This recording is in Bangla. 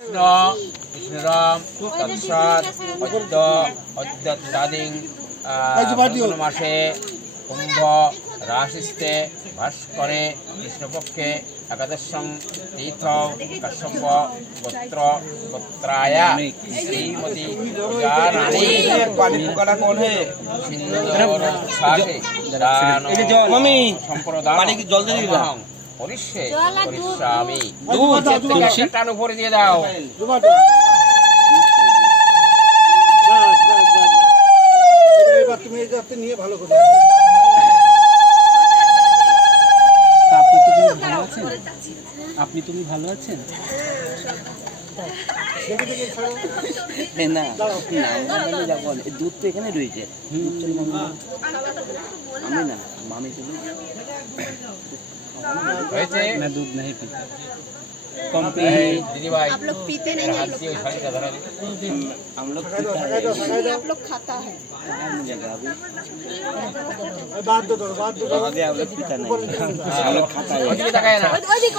কৃষ্ণরাম তৎসাৎ অদ্যাদিং মাসে কুম্ভ রাশিস্তে ভাস্করে কৃষ্ণপক্ষে একাদশং তীর্থ কাশ্যপ গোত্র গোত্রায়া শ্রীমতী রানী পালিপুকাটা কোন হে সিন্দুর সাথে দান সম্প্রদান জল দিয়ে পরিষ্যে পরিষ্যামি দুধ একটা টান উপরে দিয়ে দাও। এবার তুমি এই যাতে নিয়ে ভালো করে আপনি তুমি ভালো আছেন? না যাবো দুধ তো এখানে রয়েছে। আমি না মামি তুমি मैं दूध नहीं पीता। दीदी भाई आप लोग पीते नहीं हैं हम लोग आप लोग खाता है বাদ দো বাদ দো हम लोग पीता नहीं, हम लोग खाता है। अधिक